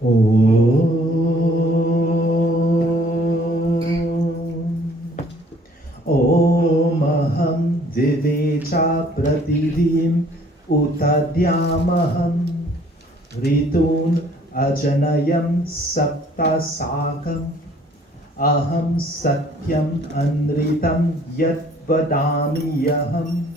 Om Aham Divecha Pratidhim Utadyamaham Ritun Ajanayam Sapta Sakam Aham Satyam Anritam Yat Vadamiyaham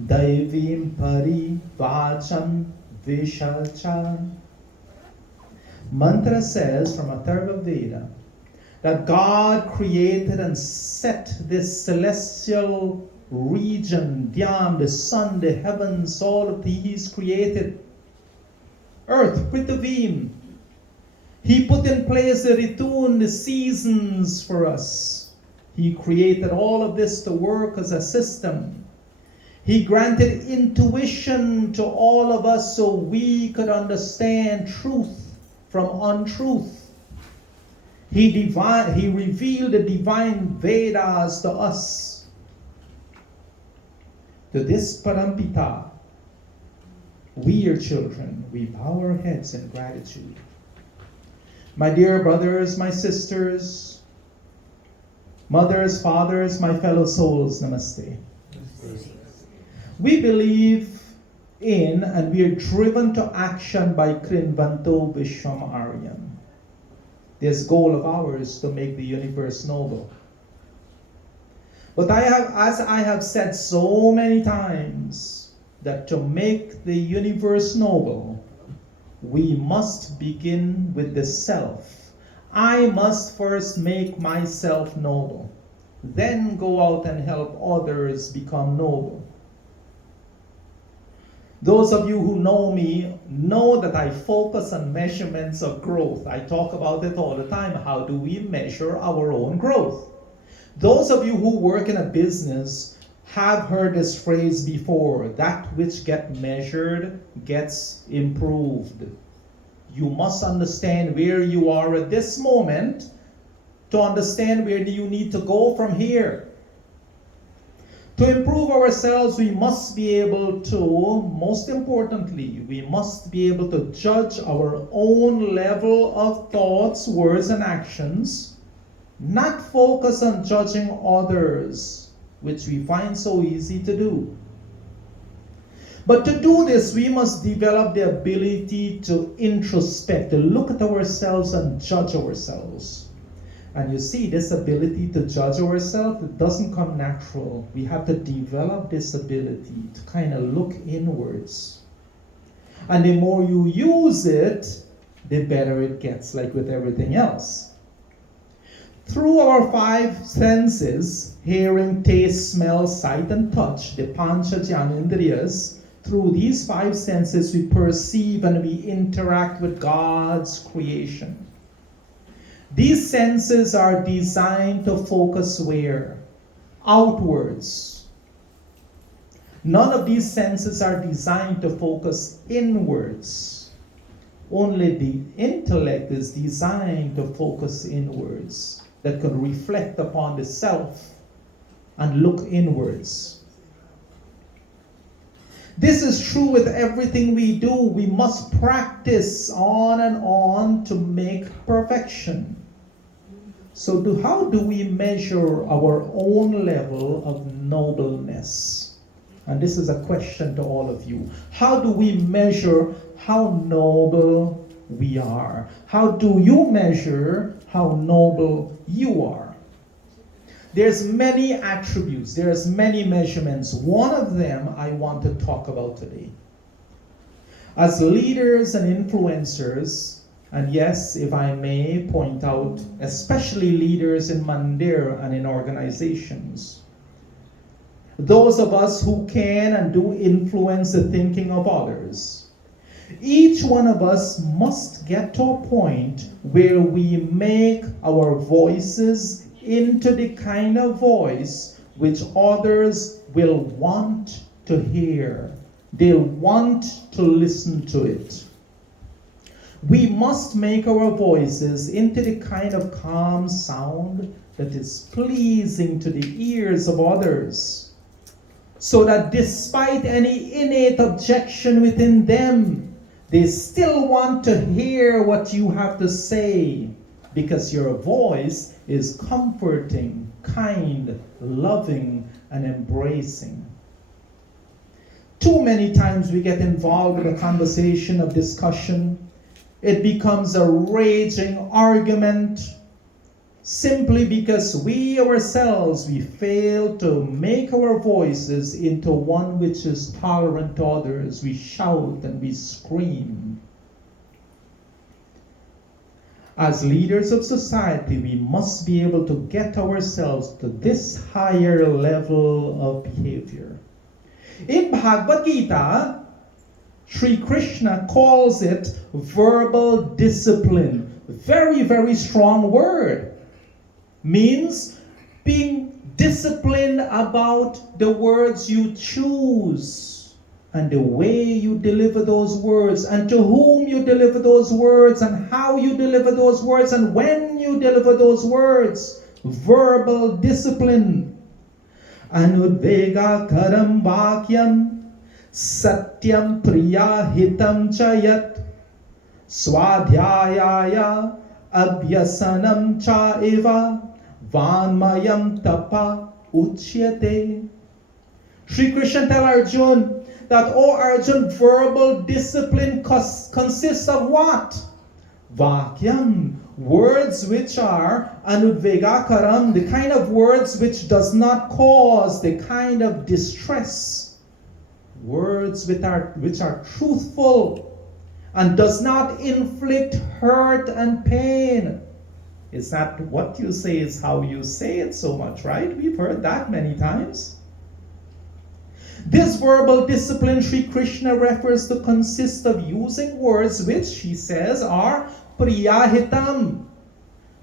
Daivim Pari Vacham Vishacha. Mantra says from Atharva Veda that God created and set this celestial region, Dhyam, the sun, the heavens, all of these created. Earth, Prithivim. He put in place the Ritun, the seasons for us. He created all of this to work as a system. He granted intuition to all of us so we could understand truth from untruth. He revealed the divine Vedas to us. To this Parampita, we, your children, we bow our heads in gratitude. My dear brothers, my sisters, mothers, fathers, my fellow souls, namaste. We believe in and we are driven to action by Krinvanto Vishwam Aryan. This goal of ours to make the universe noble. But as I have said so many times, that to make the universe noble, we must begin with the self. I must first make myself noble, then go out and help others become noble. Those of you who know me know that I focus on measurements of growth. I talk about it all the time. How do we measure our own growth? Those of you who work in a business have heard this phrase before: that which gets measured gets improved. You must understand where you are at this moment to understand where you need to go from here. To improve ourselves, we must be able to, most importantly, we must be able to judge our own level of thoughts, words, and actions, not focus on judging others, which we find so easy to do. But to do this, we must develop the ability to introspect, to look at ourselves and judge ourselves. And you see, this ability to judge ourselves, it doesn't come natural. We have to develop this ability to kind of look inwards. And the more you use it, the better it gets, like with everything else. Through our five senses, hearing, taste, smell, sight, and touch, the Pancha Jnanendriyas, through these five senses we perceive and we interact with God's creation. These senses are designed to focus where? Outwards. None of these senses are designed to focus inwards. Only the intellect is designed to focus inwards, that can reflect upon the self and look inwards. This is true with everything we do. We must practice on and on to make perfection. So how do we measure our own level of nobleness? And this is a question to all of you. How do we measure how noble we are? How do you measure how noble you are? There's many attributes, there's many measurements. One of them I want to talk about today. As leaders and influencers, and yes, if I may point out, especially leaders in Mandir and in organizations, those of us who can and do influence the thinking of others, each one of us must get to a point where we make our voices into the kind of voice which others will want to hear. They'll want to listen to it. We must make our voices into the kind of calm sound that is pleasing to the ears of others, so that despite any innate objection within them, They still want to hear what you have to say because your voice is comforting, kind, loving, and embracing. Too many times we get involved in a conversation of discussion. It becomes a raging argument simply because we ourselves, we fail to make our voices into one which is tolerant to others. We shout and we scream. As leaders of society, we must be able to get ourselves to this higher level of behavior. In Bhagavad Gita, Sri Krishna calls it verbal discipline. Very, very strong word. Means being disciplined about the words you choose and the way you deliver those words and to whom you deliver those words and how you deliver those words and when you deliver those words. Verbal discipline. Anudvega karam vakyam satyam priya hitam chayat swadhyayaya abhyasanam cha eva vanmayam tapa uchyate. Sri Krishna tells Arjuna that, oh Arjuna, verbal discipline consists of what? Vakyam, words which are anudvegakaram, the kind of words which does not cause the kind of distress. Words which are truthful and does not inflict hurt and pain. It's not what you say, it's how you say it so much, right? We've heard that many times. This verbal discipline, Sri Krishna refers to consist of using words which, he says, are priyahitam,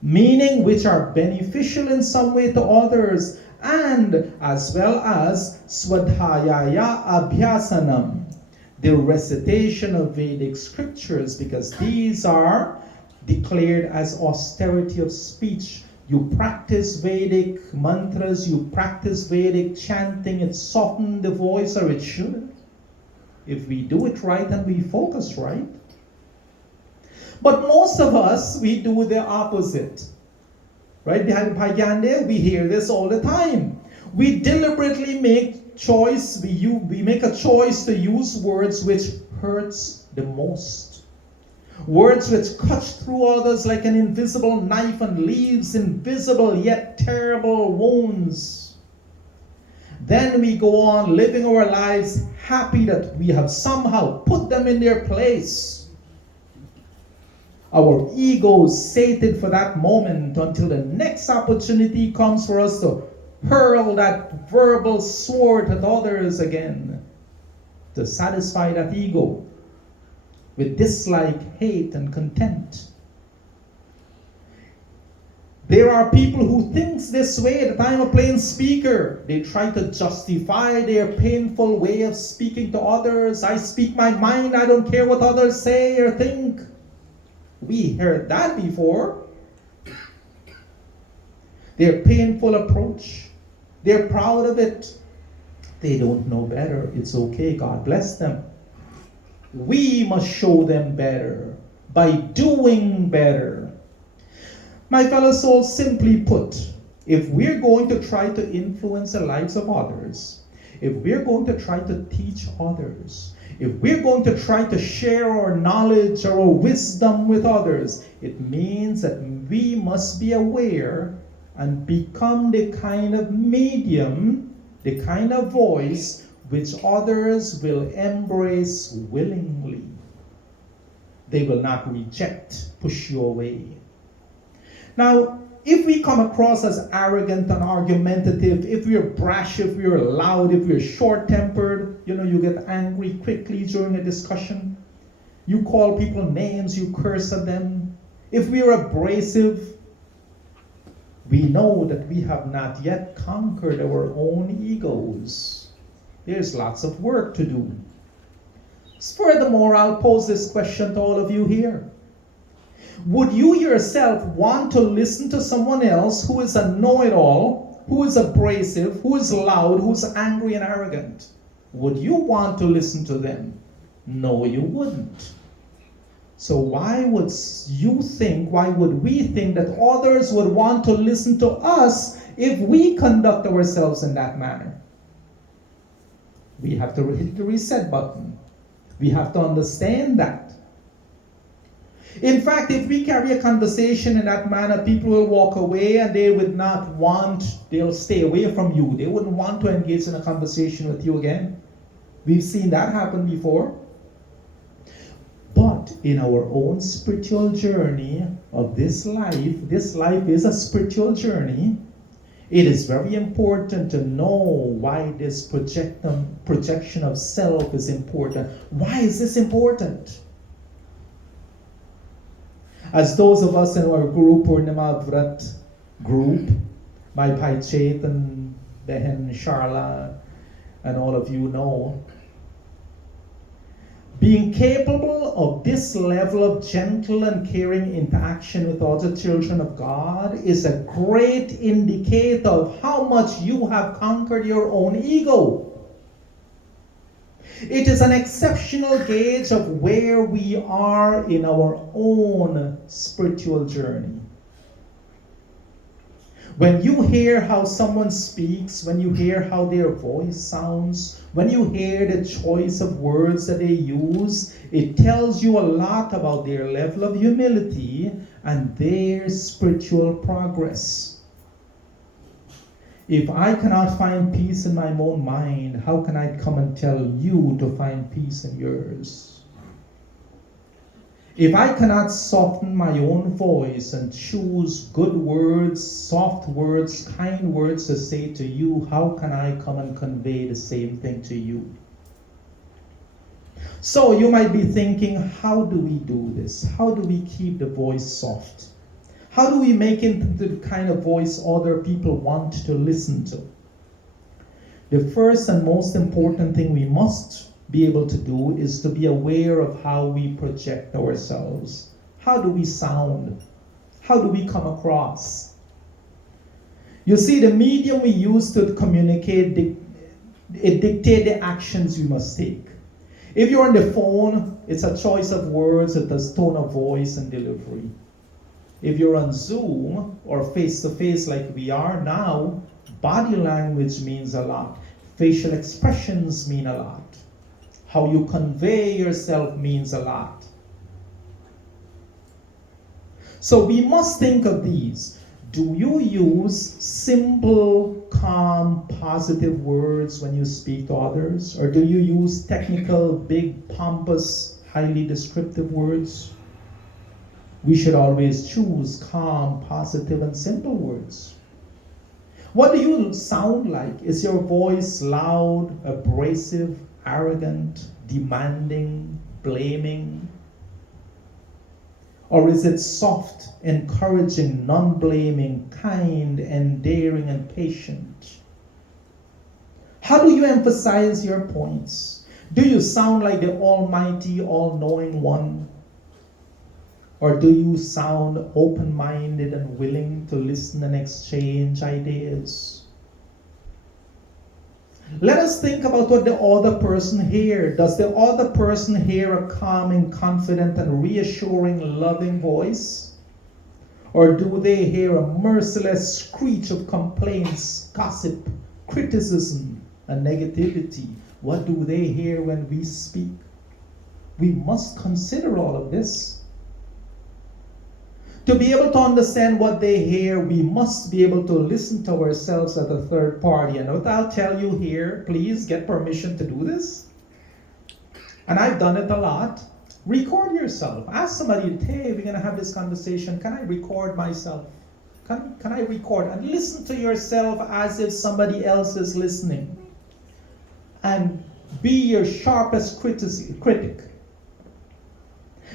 meaning which are beneficial in some way to others, and as well as swadhyayaya abhyasanam, the recitation of Vedic scriptures, because these are declared as austerity of speech. You practice Vedic mantras, you practice Vedic chanting, it softens the voice, or it should, if we do it right and we focus right. But most of us, we do the opposite. Right? Behind Pagande, we hear this all the time. We deliberately make choice, we make a choice to use words which hurts the most. Words which cut through others like an invisible knife and leaves invisible yet terrible wounds. Then we go on living our lives happy that we have somehow put them in their place. Our egos sated for that moment until the next opportunity comes for us to hurl that verbal sword at others again, to satisfy that ego with dislike, hate, and contempt. There are people who think this way that I'm a plain speaker. They try to justify their painful way of speaking to others. I speak my mind, I don't care what others say or think. We heard that before. Their painful approach. They're proud of it. They don't know better. It's okay, God bless them. We must show them better by doing better. My fellow souls, simply put, if we're going to try to influence the lives of others, if we're going to try to teach others, if we're going to try to share our knowledge or our wisdom with others, it means that we must be aware and become the kind of medium, the kind of voice which others will embrace willingly. They will not reject, push you away. Now, if we come across as arrogant and argumentative, if we're brash, if we're loud, if we're short-tempered, you get angry quickly during a discussion. You call people names, you curse at them. If we're abrasive, we know that we have not yet conquered our own egos. There's lots of work to do. Furthermore, I'll pose this question to all of you here. Would you yourself want to listen to someone else who is a know-it-all, who is abrasive, who is loud, who is angry and arrogant? Would you want to listen to them? No, you wouldn't. So why would we think that others would want to listen to us if we conduct ourselves in that manner? We have to hit the reset button. We have to understand that. In fact, if we carry a conversation in that manner, people will walk away and they'll stay away from you. They wouldn't want to engage in a conversation with you again. We've seen that happen before. But in our own spiritual journey of this life is a spiritual journey. It is very important to know why this projection of self is important. Why is this important? As those of us in our group, Purnima Vrat group, my Pai Chetan, Behen Sharla, and all of you know, being capable of this level of gentle and caring interaction with other children of God is a great indicator of how much you have conquered your own ego. It is an exceptional gauge of where we are in our own spiritual journey. When you hear how someone speaks, when you hear how their voice sounds, when you hear the choice of words that they use, it tells you a lot about their level of humility and their spiritual progress. If I cannot find peace in my own mind, how can I come and tell you to find peace in yours? If I cannot soften my own voice and choose good words, soft words, kind words to say to you, how can I come and convey the same thing to you? So you might be thinking, how do we do this? How do we keep the voice soft? How do we make it the kind of voice other people want to listen to? The first and most important thing we must be able to do is to be aware of how we project ourselves. How do we sound? How do we come across? You see, the medium we use to communicate, it dictates the actions we must take. If you're on the phone, it's a choice of words, it's a tone of voice and delivery. If you're on Zoom or face-to-face like we are now, body language means a lot. Facial expressions mean a lot. How you convey yourself means a lot. So we must think of these. Do you use simple, calm, positive words when you speak to others? Or do you use technical, big, pompous, highly descriptive words? We should always choose calm, positive, and simple words. What do you sound like? Is your voice loud, abrasive, arrogant, demanding, blaming? Or is it soft, encouraging, non-blaming, kind, endearing, and patient? How do you emphasize your points? Do you sound like the almighty, all-knowing one? Or do you sound open-minded and willing to listen and exchange ideas? Let us think about what the other person hears. Does the other person hear a calming, confident, and reassuring, loving voice? Or do they hear a merciless screech of complaints, gossip, criticism, and negativity? What do they hear when we speak? We must consider all of this. To be able to understand what they hear, we must be able to listen to ourselves as a third party. And what I'll tell you here, please get permission to do this. And I've done it a lot. Record yourself. Ask somebody, hey, we're going to have this conversation. Can I record myself? Can I record? And listen to yourself as if somebody else is listening. And be your sharpest critic.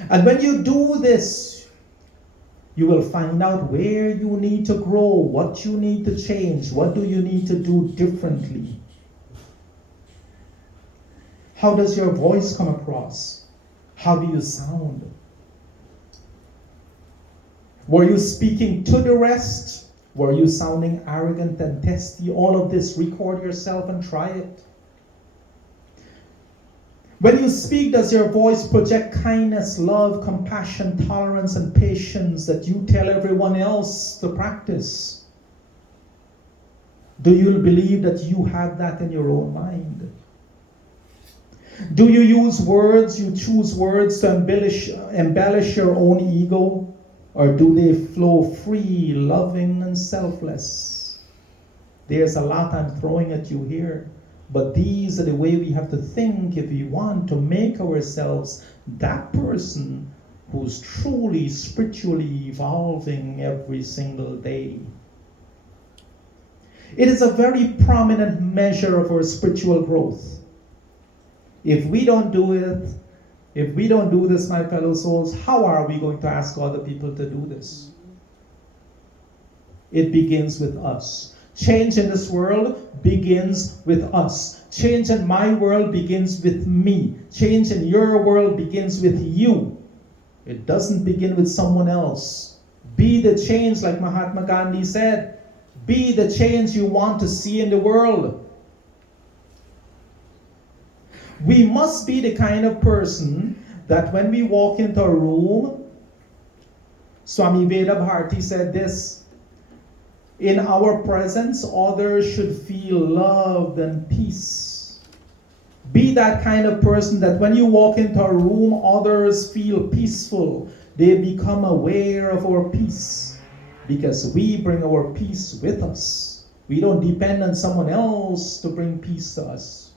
And when you do this, you will find out where you need to grow, what you need to change, what do you need to do differently. How does your voice come across? How do you sound? Were you speaking to the rest? Were you sounding arrogant and testy? All of this, record yourself and try it. When you speak, does your voice project kindness, love, compassion, tolerance, and patience that you tell everyone else to practice? Do you believe that you have that in your own mind? Do you use words, you choose words to embellish your own ego? Or do they flow free, loving, and selfless? There's a lot I'm throwing at you here. But these are the way we have to think if we want to make ourselves that person who's truly spiritually evolving every single day. It is a very prominent measure of our spiritual growth. If we don't do it, if we don't do this, my fellow souls, how are we going to ask other people to do this? It begins with us. Change in this world begins with us. Change in my world begins with me. Change in your world begins with you. It doesn't begin with someone else. Be the change, like Mahatma Gandhi said. Be the change you want to see in the world. We must be the kind of person that when we walk into a room, Swami Veda Bharati said this, in our presence, others should feel loved and peace. Be that kind of person that when you walk into a room, others feel peaceful. They become aware of our peace because we bring our peace with us. We don't depend on someone else to bring peace to us.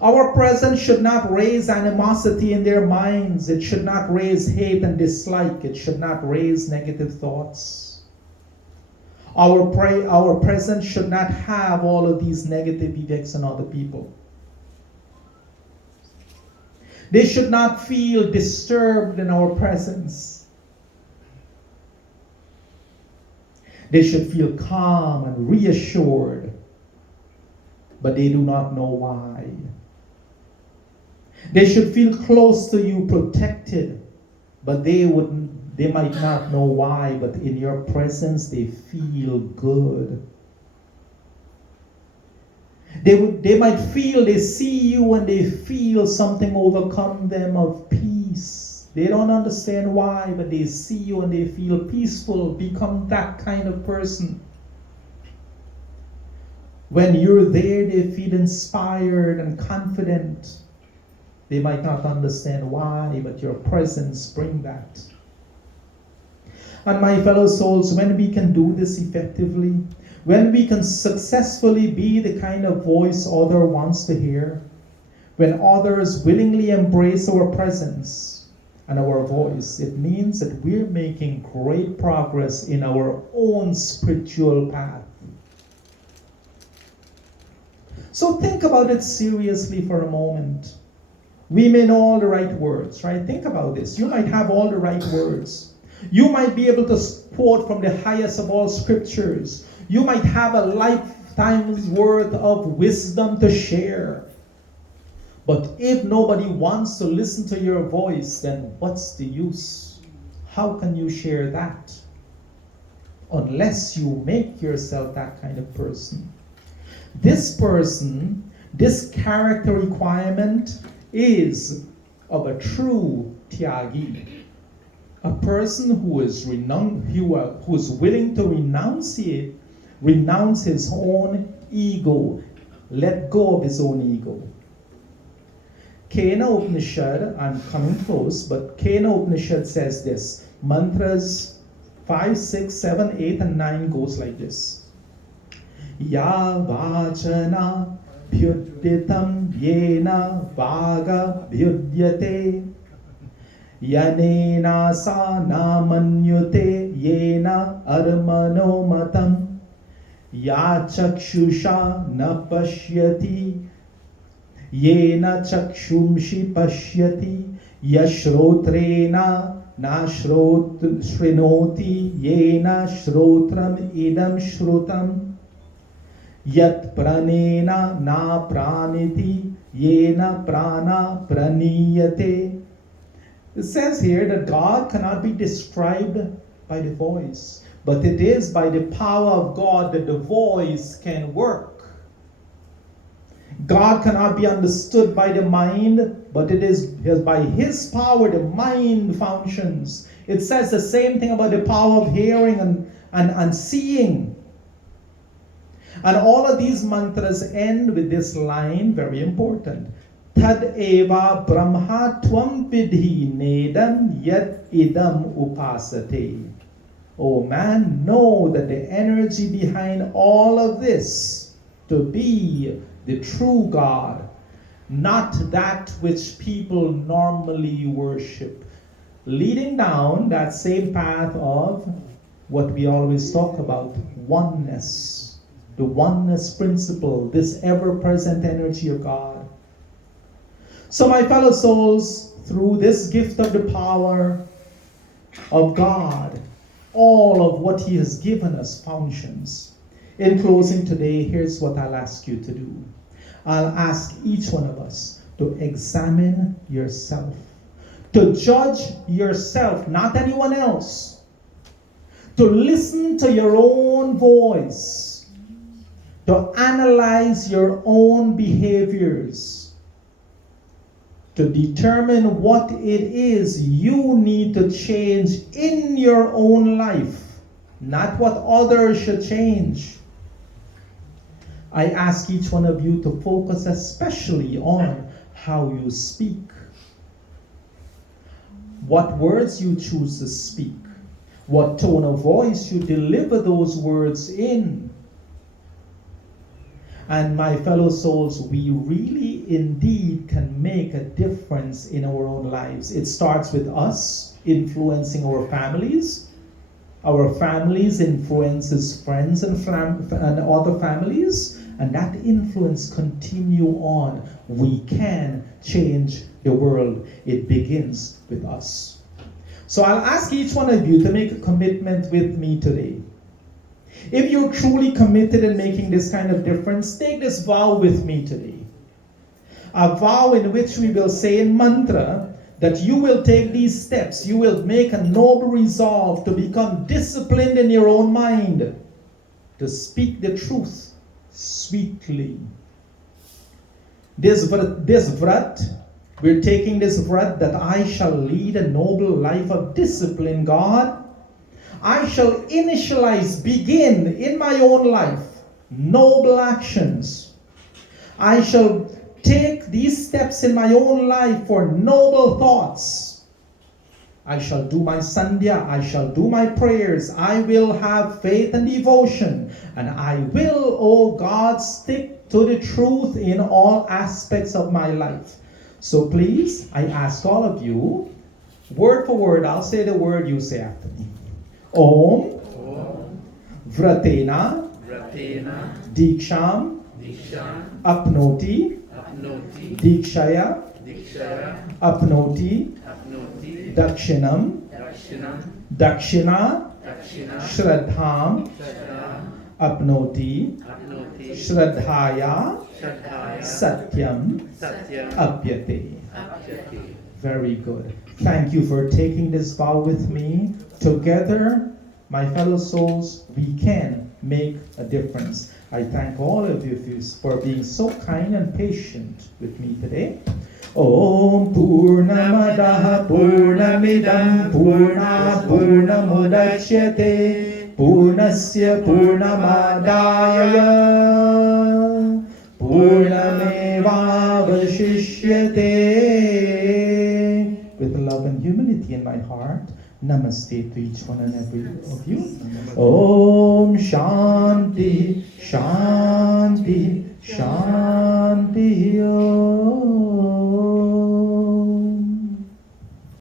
Our presence should not raise animosity in their minds. It should not raise hate and dislike. It should not raise negative thoughts. Our presence should not have all of these negative effects on other people. They should not feel disturbed in our presence. They should feel calm and reassured, but they do not know why. They should feel close to you, protected, but they might not know why, but in your presence they feel good. They might feel, they see you and they feel something overcome them of peace. They don't understand why, but they see you and they feel peaceful. Become that kind of person. When you're there, they feel inspired and confident. They might not understand why, but your presence brings that. And my fellow souls, when we can do this effectively, when we can successfully be the kind of voice others wants to hear, when others willingly embrace our presence and our voice, it means that we're making great progress in our own spiritual path. So think about it seriously for a moment. We may know all the right words, right? Think about this. You might have all the right words. You might be able to quote from the highest of all scriptures. You might have a lifetime's worth of wisdom to share. But if nobody wants to listen to your voice, then what's the use? How can you share that? Unless you make yourself that kind of person. This person, this character requirement is of a true Tyagi. A person who is willing to renounce his own ego, let go of his own ego. Kena Upanishad, I'm coming close, but Kena Upanishad says this. Mantras 5, 6, 7, 8, and 9 goes like this. Ya vachana bhyuditam yena vaga bhyudyate yanena sa namanyute yena armano matam ya chakshusha na pashyati yena chakshumshi pashyati yashrotrena na shrinoti yena shrotram idam shrutam yat pranena na praniti yena prana praniyate. It says here that God cannot be described by the voice, but it is by the power of God that the voice can work. God cannot be understood by the mind, but it is by His power the mind functions. It says the same thing about the power of hearing and seeing. And all of these mantras end with this line, very important. Tad eva brahma tvam vidhi nedam yet idam upasate. Oh man, know that the energy behind all of this to be the true God, not that which people normally worship. Leading down that same path of what we always talk about, oneness. The oneness principle, this ever-present energy of God. So my fellow souls, through this gift of the power of God, all of what He has given us functions. In closing today, here's what I'll ask you to do. I'll ask each one of us to examine yourself, to judge yourself, not anyone else, to listen to your own voice, to analyze your own behaviors, to determine what it is you need to change in your own life, not what others should change. I ask each one of you to focus especially on how you speak, what words you choose to speak, what tone of voice you deliver those words in. And my fellow souls, we really indeed can make a difference in our own lives. It starts with us influencing our families. Our families influences friends and other families, and that influence continue on. We can change the world. It begins with us. So I'll ask each one of you to make a commitment with me today. If you're truly committed in making this kind of difference, take this vow with me today. A vow in which we will say in mantra that you will take these steps. You will make a noble resolve to become disciplined in your own mind, to speak the truth sweetly. This vrat, we're taking this vrat that I shall lead a noble life of discipline, God. I shall begin in my own life, noble actions. I shall take these steps in my own life for noble thoughts. I shall do my sandhya, I shall do my prayers, I will have faith and devotion, and I will, oh God, stick to the truth in all aspects of my life. So please, I ask all of you, word for word, I'll say the word, you say after me. Om Vratena Diksham Apnoti Dikshaya Apnoti Dakshinam Dakshina Shraddham Apnoti Shraddhaya Satyam Apyate. Very good. Thank you for taking this vow with me. Together, my fellow souls, we can make a difference. I thank all of you for being so kind and patient with me today. Om Purnamadaha Purnamidam Purnat Purnamudachyate Purnasya Purnamadaya Purnameva Vashishyate. With love and humility in my heart, namaste to each one and every of you. Om Shanti Shanti.